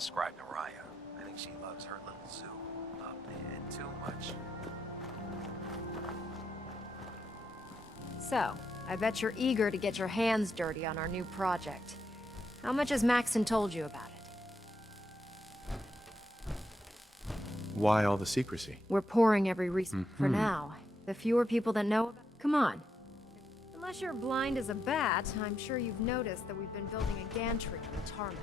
Scribe Naraya. I think she loves her little zoo a bit too much. So, I bet you're eager to get your hands dirty on our new project. How much has Maxon told you about it? Why all the secrecy? We're pouring every resource for now. The fewer people that know about come on. Unless you're blind as a bat, I'm sure you've noticed that we've been building a gantry on the tarmac.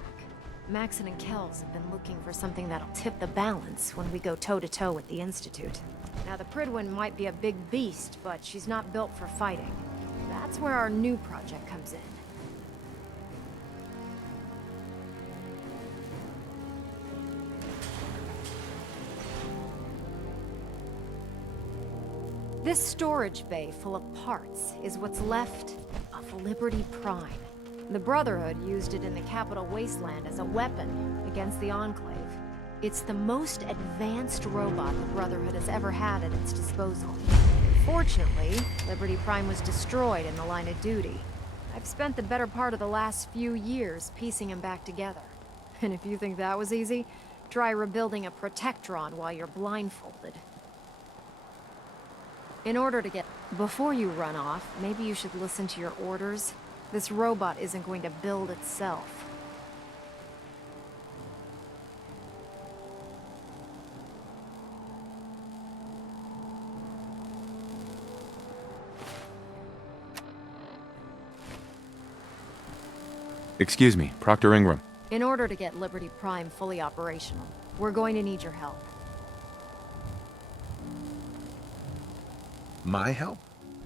Maxon and Kells have been looking for something that'll tip the balance when we go toe-to-toe with the Institute. Now, the Pridwin might be a big beast, but she's not built for fighting. That's where our new project comes in. This storage bay full of parts is what's left of Liberty Prime. The Brotherhood used it in the Capital Wasteland as a weapon against the Enclave. It's the most advanced robot the Brotherhood has ever had at its disposal. Fortunately, Liberty Prime was destroyed in the line of duty. I've spent the better part of the last few years piecing him back together. And if you think that was easy, try rebuilding a Protectron while you're blindfolded. In order to get... Before you run off, maybe you should listen to your orders. This robot isn't going to build itself. Excuse me, Proctor Ingram. In order to get Liberty Prime fully operational, we're going to need your help. My help?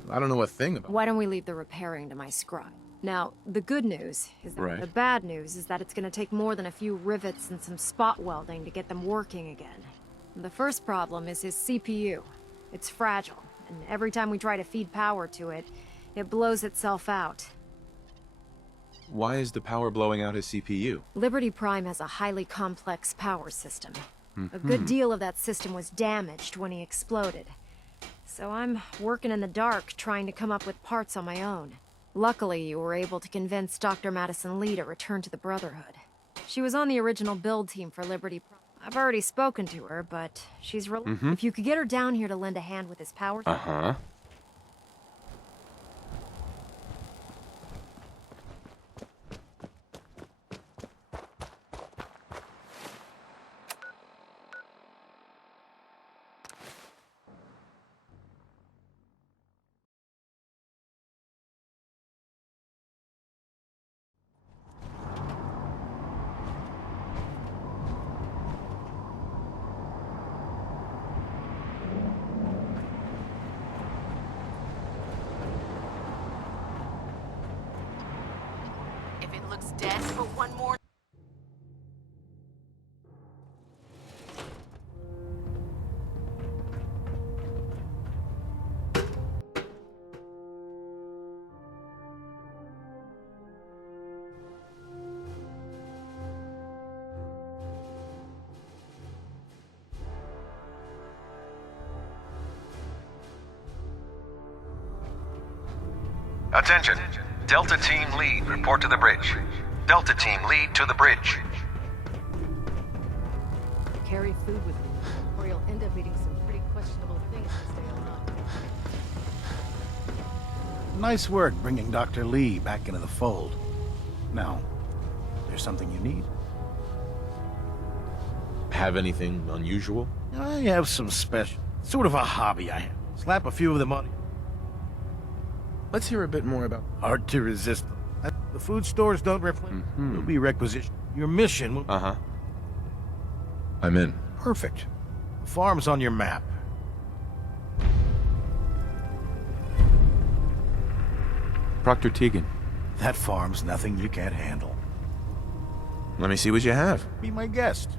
I don't know a thing about... Why don't we leave the repairing to my scribe? Now, the good news is that Right. the bad news is that it's going to take more than a few rivets and some spot welding to get them working again. The first problem is his CPU. It's fragile, and every time we try to feed power to it, it blows itself out. Why is the power blowing out his CPU? Liberty Prime has a highly complex power system. A good deal of that system was damaged when he exploded. So I'm working in the dark, trying to come up with parts on my own. Luckily, you were able to convince Dr. Madison Lee to return to the Brotherhood. She was on the original build team for Liberty Prime. I've already spoken to her, but she's If you could get her down here to lend a hand with his power... Uh-huh. If it looks dead for one more... Attention. Delta Team Lead, report to the bridge. Delta Team Lead to the bridge. Carry food with me, or you'll end up eating some pretty questionable things to stay alive. Nice work bringing Dr. Lee back into the fold. Now, there's something you need? Have anything unusual? I have some special... sort of a hobby I have. Slap a few of them on... Let's hear a bit more about... Hard to resist. The food stores don't replenish. Will be requisitioned. Your mission will... Uh-huh. I'm in. Perfect. The farm's on your map. Proctor Tegan, That farm's nothing you can't handle. let me see what you have. Be my guest.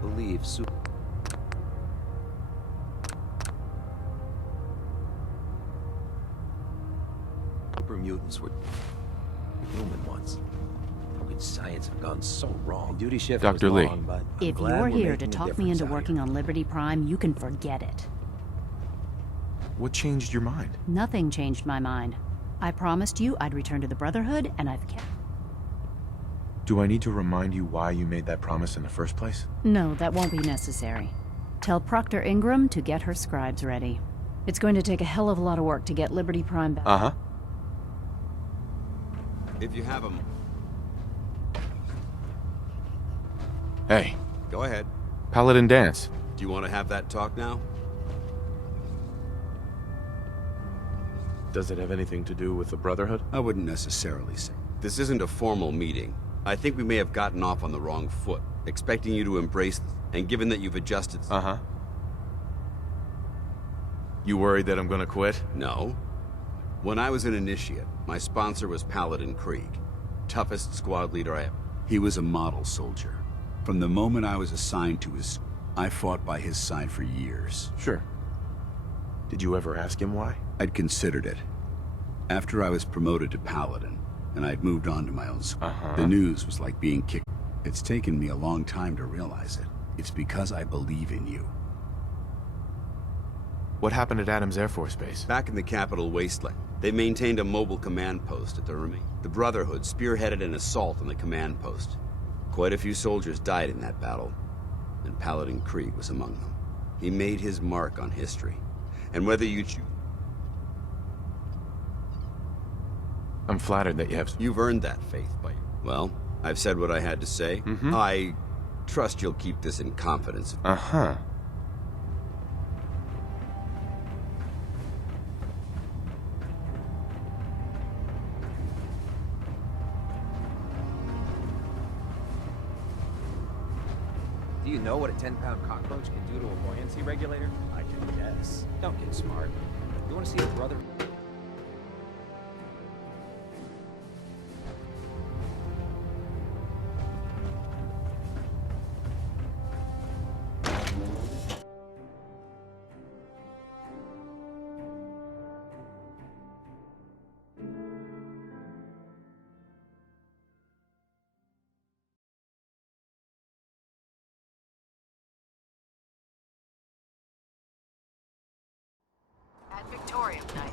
believe super mutants were human ones. How could science have gone so wrong? Duty shift Dr. was Lee. long, but I'm If glad you're we're here making to a talk me difference into out working here. on Liberty Prime, you can forget it. What changed your mind? Nothing changed my mind. I promised you I'd return to the Brotherhood, and I've kept... Do I need to remind you why you made that promise in the first place? No, that won't be necessary. Tell Proctor Ingram to get her scribes ready. It's going to take a hell of a lot of work to get Liberty Prime back. Uh-huh. If you have them, Hey, go ahead. Paladin Dance. Do you want to have that talk now? Does it have anything to do with the Brotherhood? I wouldn't necessarily say. This isn't a formal meeting. I think we may have gotten off on the wrong foot, expecting you to embrace this, and given that you've adjusted... Uh-huh. You worried that I'm gonna quit? No. When I was an initiate, my sponsor was Paladin Krieg, toughest squad leader I ever... He was a model soldier. From the moment I was assigned to his... I fought by his side for years. Sure. Did you ever ask him why? I'd considered it. After I was promoted to Paladin, and I'd moved on to my own squad, the news was like being kicked. It's taken me a long time to realize it. It's because I believe in you. What happened at Adams Air Force Base? Back in the capital wasteland, they maintained a mobile command post at the remain. The Brotherhood spearheaded an assault on the command post. Quite a few soldiers died in that battle, and Paladin Krieg was among them. He made his mark on history. And whether you choose... I'm flattered that you have... You've earned that faith by... Well, I've said what I had to say. I trust you'll keep this in confidence. Uh-huh. Do you know what a 10-pound cockroach can do to a buoyancy regulator? I can guess. Don't get smart. You want to see a brother? At Victoria tonight.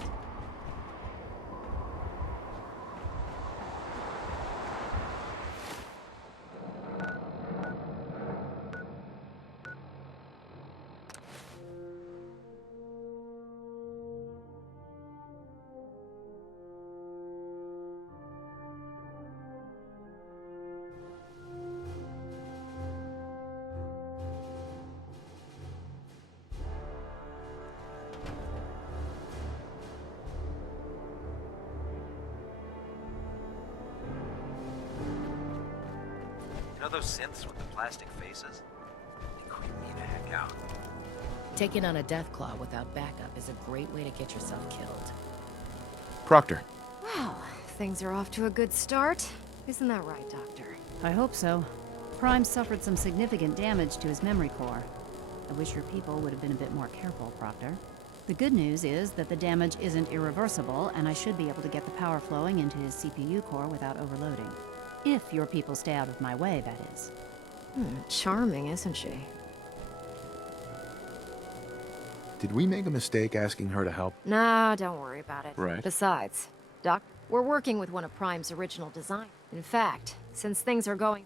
You know those synths with the plastic faces? They creep me the heck out. Taking on a death claw without backup is a great way to get yourself killed. Proctor. Well, things are off to a good start. Isn't that right, Doctor? I hope so. Prime suffered some significant damage to his memory core. I wish your people would have been a bit more careful, Proctor. The good news is that the damage isn't irreversible, and I should be able to get the power flowing into his CPU core without overloading. If your people stay out of my way, that is. Charming, isn't she? Did we make a mistake asking her to help? Nah, don't worry about it. Right. Besides, Doc, we're working with one of Prime's original designs. In fact, since things are going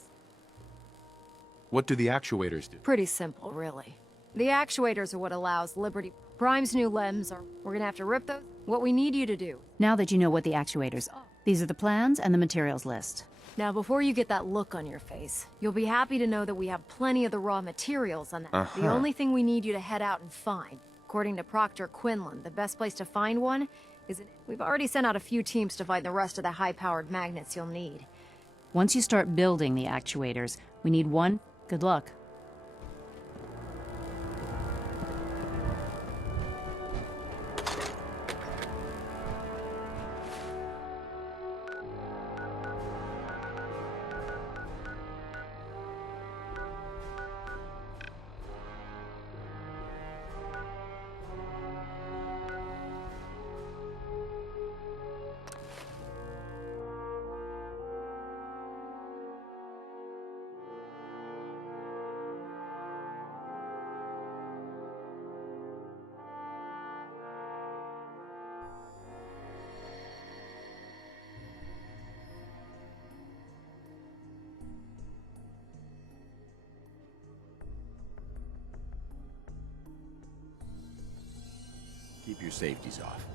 What do the actuators do? pretty simple, really. The actuators are what allows Liberty... Prime's new LEMs are... We're gonna have to rip those... What we need you to do. Now that you know what the actuators are, these are the plans and the materials list. Now, before you get that look on your face, you'll be happy to know that we have plenty of the raw materials on that. The only thing we need you to head out and find, according to Proctor Quinlan, the best place to find one is... We've already sent out a few teams to find the rest of the high-powered magnets you'll need. Once you start building the actuators, we need one. Good luck. your safety's off.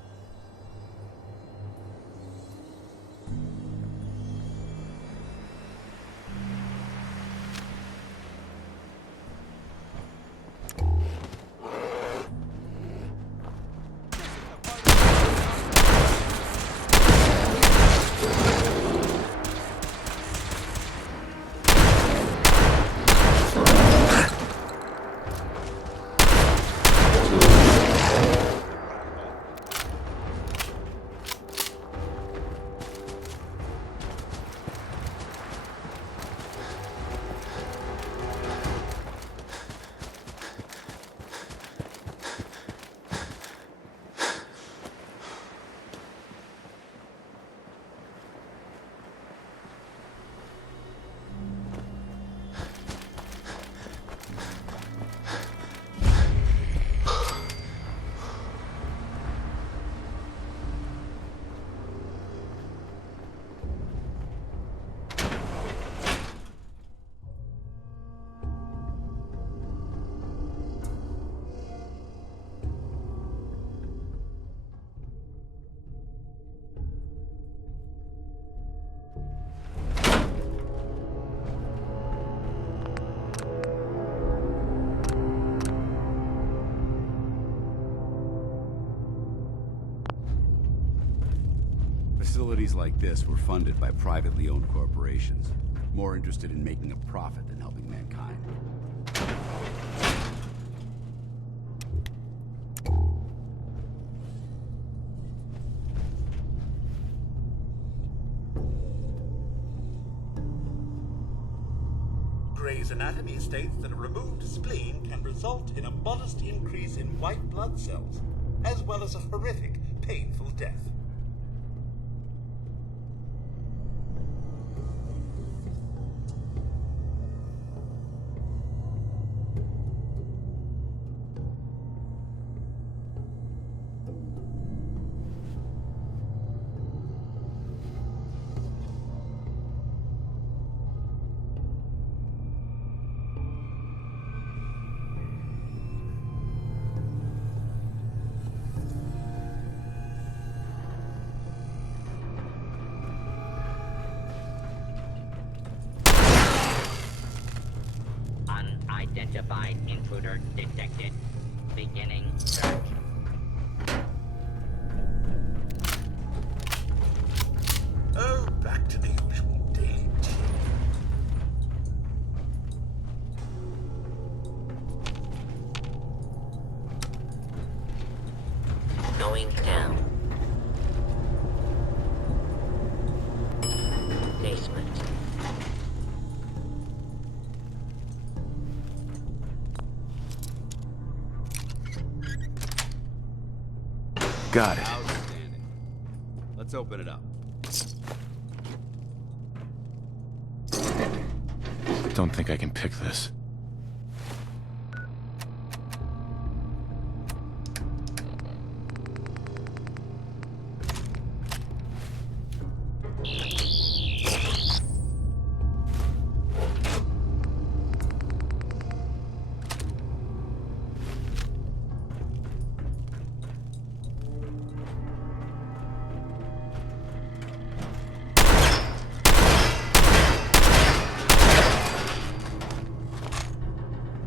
Facilities like this were funded by privately owned corporations, more interested in making a profit than helping mankind. Gray's Anatomy states that a removed spleen can result in a modest increase in white blood cells, as well as a horrific, painful death. Unidentified intruder detected. Beginning search. Oh, back to the usual daily routine. Going down. Basement. Got it. Outstanding. Let's open it up. Don't think I can pick this.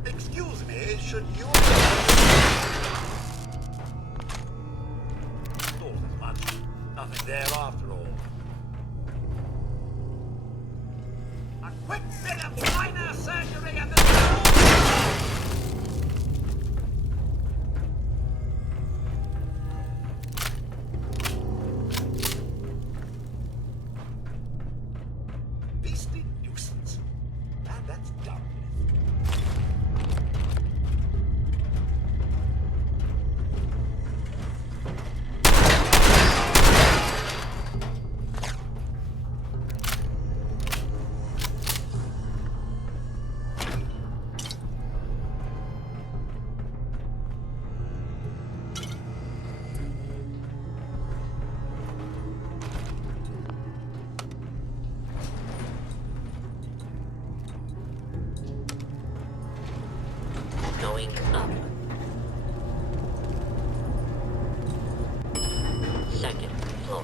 Excuse me, should you... Thought as much. Nothing there after all. A quick bit of minor surgery and the... Beastly nuisance. And that's done with.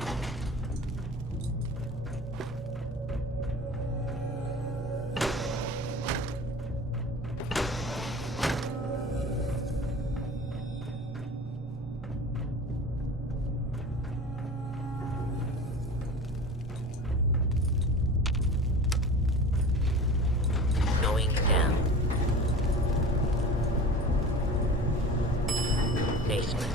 floor. Going down. Basement.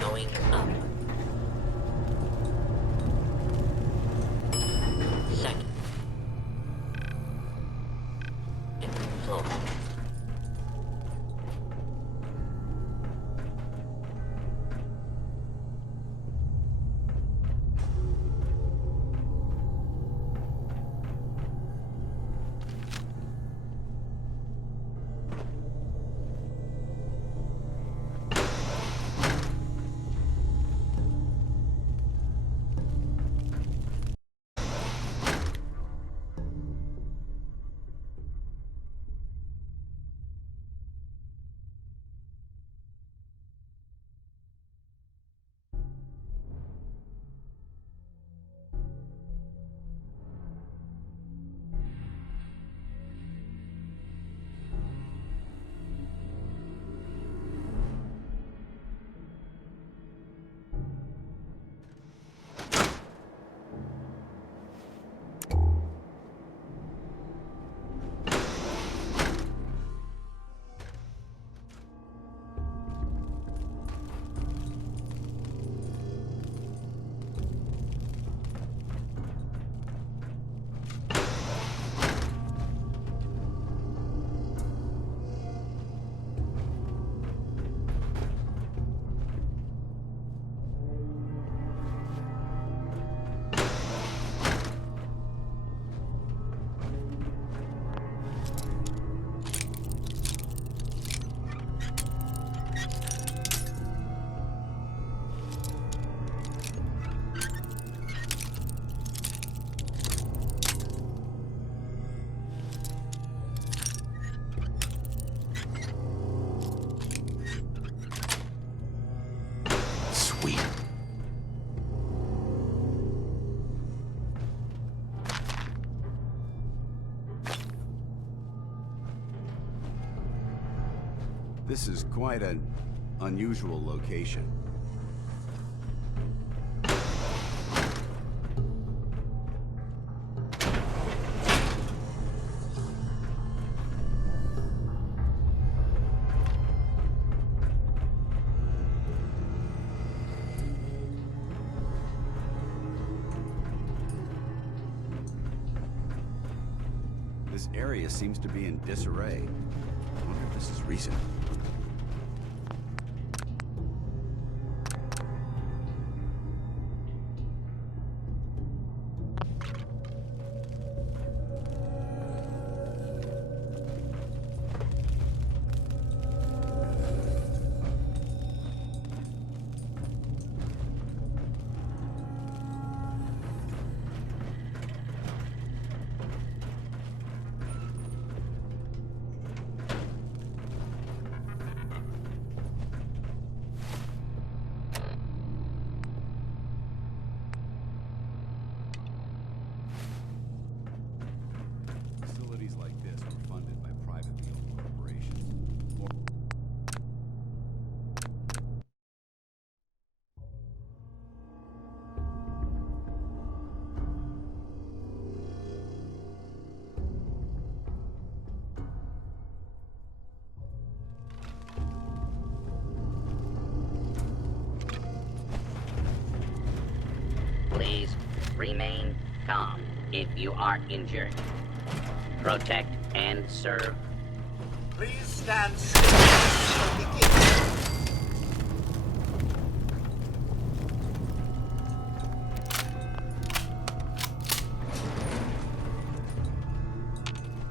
Going up. Second floor. Sweet. This is quite an unusual location. This area seems to be in disarray. I wonder if this is recent. Please remain calm if you are injured. Protect and serve. Please stand still. Begin.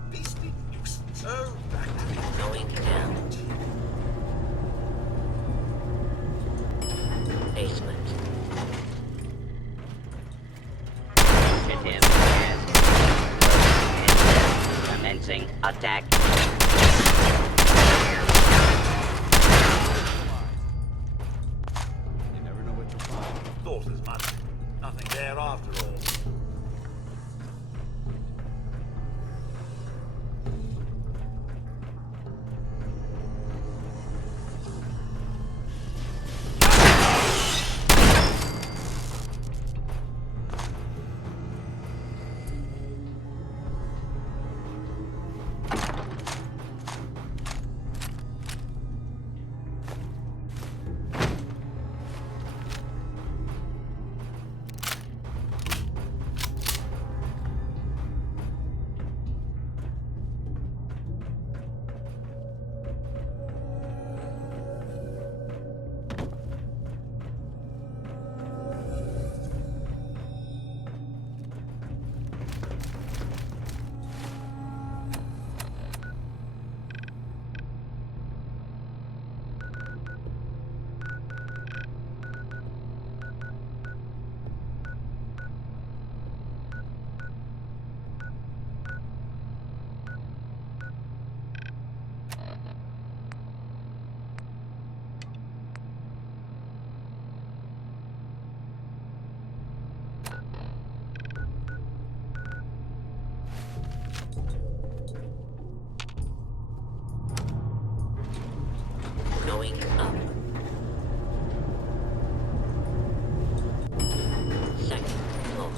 Beastly nuisance. Oh, back to the Going down. Basement. Initiative as commencing attack. You never know what you'll find. thought as much. Nothing there after all. Going up. Second floor.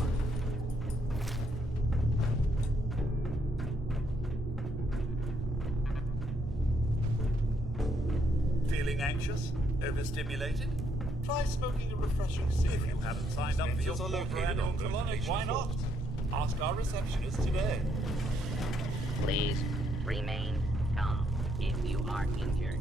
Feeling anxious? Overstimulated? Try smoking a refreshing cigarette. If you haven't signed up for your annual colonic, why not? Ask our receptionist today. Please remain calm if you are injured.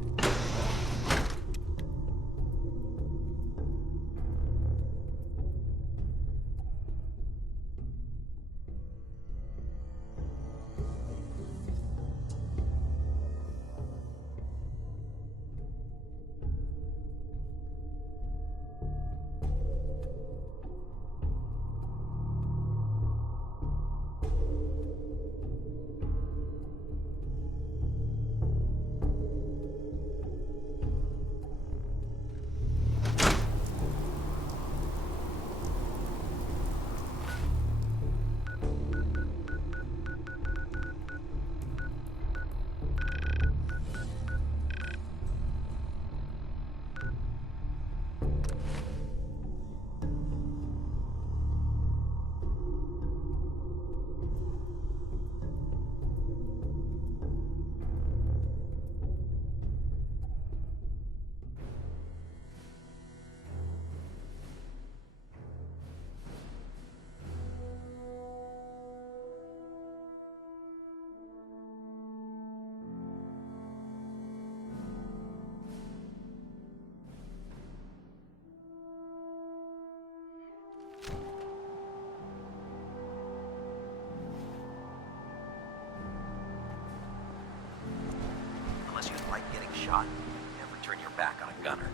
Unless you like getting shot, never turn your back on a gunner.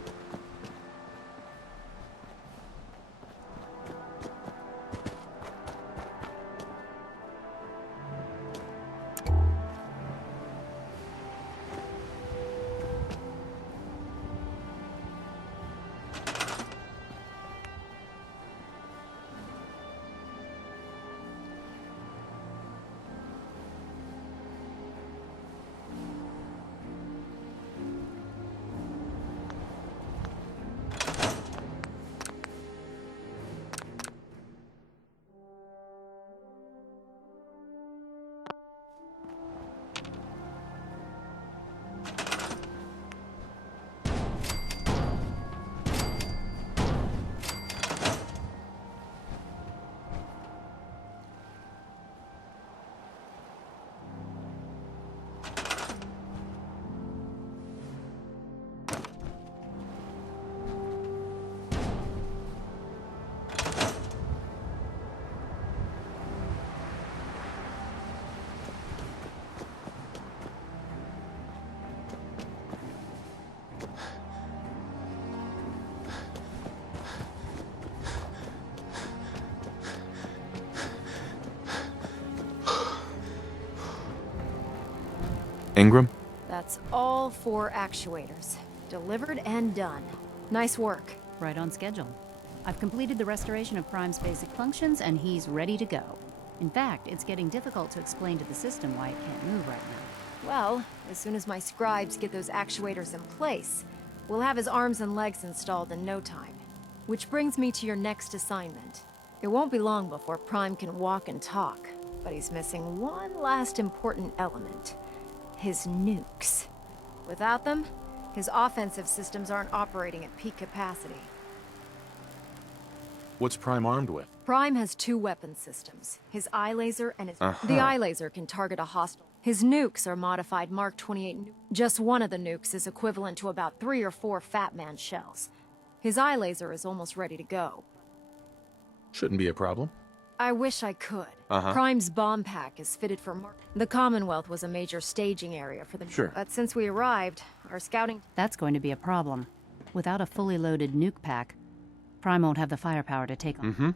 Ingram? That's all 4 actuators. Delivered and done. Nice work. Right on schedule. I've completed the restoration of Prime's basic functions, and he's ready to go. In fact, it's getting difficult to explain to the system why it can't move right now. Well, as soon as my scribes get those actuators in place, we'll have his arms and legs installed in no time. Which brings me to your next assignment. It won't be long before Prime can walk and talk, but he's missing one last important element. His nukes. Without them, his offensive systems aren't operating at peak capacity. What's Prime armed with? Prime has 2 weapon systems. His eye laser and his... The eye laser can target a hostile. His nukes are modified Mark 28 Just one of the nukes is equivalent to about 3 or 4 Fat Man shells. His eye laser is almost ready to go. Shouldn't be a problem. I wish I could. Prime's bomb pack is fitted for Mark. The Commonwealth was a major staging area for them. Sure. But since we arrived, our scouting... That's going to be a problem. Without a fully loaded nuke pack, Prime won't have the firepower to take on.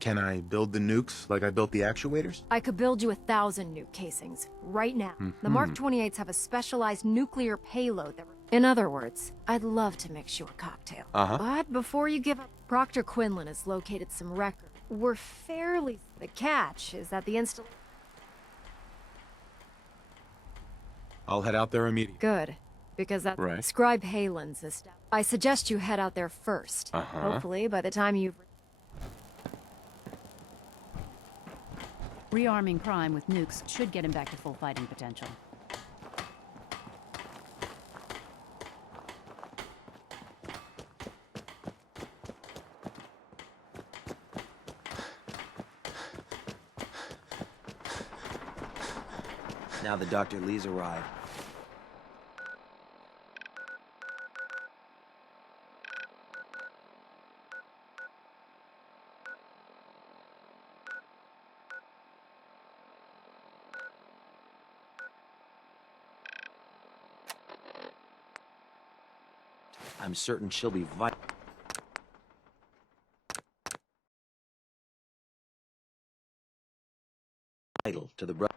Can I build the nukes like I built the actuators? I could build you 1,000 nuke casings, right now. The Mark 28s have a specialized nuclear payload that... In other words, I'd love to mix you a cocktail. But before you give up, Proctor Quinlan has located some records. We're fairly... The catch is that the I'll head out there immediately. Good, because that... Right. Scribe Halen's is... I suggest you head out there first. Hopefully, by the time you've... Rearming Prime with nukes should get him back to full fighting potential. Now that Dr. Lee's arrived. I'm certain she'll be vital to the brother.